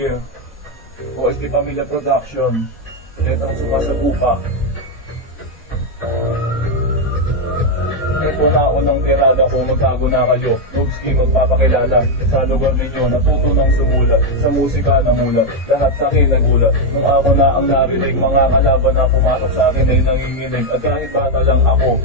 Yeah. OST Pamilya Production. Ito ang sumasagupa. Ito na unang tirada ko, magtago na kayo. Noobski magpapakilala sa lugar ninyo, natuto ng sumulat, sa musika na mulat, lahat sa akin nagulat. Nung ako na ang narinig, mga kalaban na pumasok sa akin ay nanginginig. At kahit bata lang ako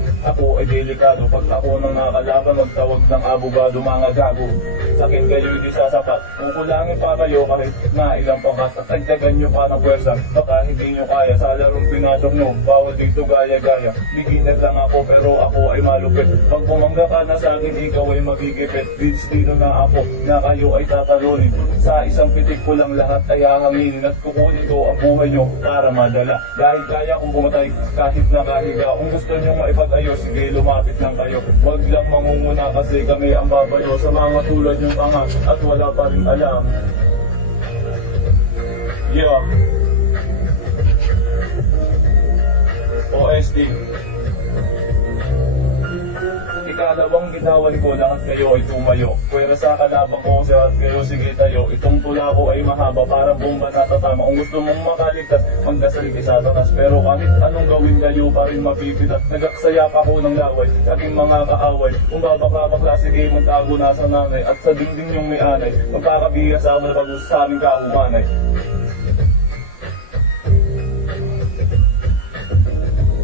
ay delikado. Pag ako nang nakalaban, magtawag ng abogado, mga gago. Sa akin kayo hindi sasapat, kukulangin pa kayo kahit na ilang pangkat. At tagdagan nyo pa ng pwersa, baka hindi nyo kaya. Sa larong pinasok nyo, bawal dito gaya-gaya. Beginner lang ako pero ako ay malupit. Pag bumangga ka na sa akin, ikaw ay magigipit. Destino na ako, na kayo ay tatalunin. Sa isang pitik ko lang lahat ay hahanginin. At kukunin ko ang buhay nyo para madala. Dahil kaya kong bumatay kahit nakahiga. Kung gusto nyo maipag-ayos, sige lumapit lang kayo. Wag lang mangunguna kasi kami ang babayo. Sa mga tulad yung angas at wala pa rin alam. Yeah. OST. Ikalawang gitawan ko, lahat kayo ay tumayo. Pwera sa kalabang ko, lahat kayo sige tayo. Itong tula ko ay mahaba, parang bomba na tatama. Kung gusto mong makaligtas, magdasal kay Satanas. Pero kahit anong gawin kayo pa rin mapipitat. Nagaksaya pa ko ng laway, aking mga kaaway. Kung babakla-bakla, sige magtago na sa nanay. At sa dingding yung may anay, magkakabiya sa amin bago sa aming kahumanay.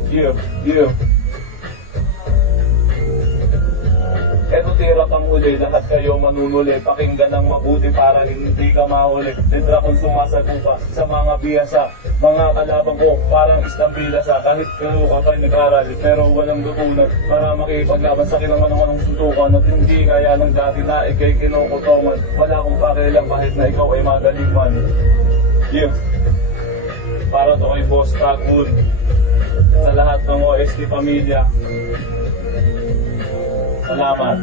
Yeah, yeah. Eto tira pang huli, lahat kayo manunuli. Pakinggan ng mabuti para hindi ka mahuli. Litra kong sumasagupa sa mga biyasa. Mga kalabang ko, parang istambila sa. Kahit kayo ka pa'y nag-aral, pero walang dukunan. Para makipaglaban sa kinang suntukan. At hindi kaya ng dati na ikay kinukutongan. Wala akong pakialam kahit na ikaw ay magaling man. Yeah. Para to kay Boss Tagwood. Sa lahat ng OST pamilya. Salamat.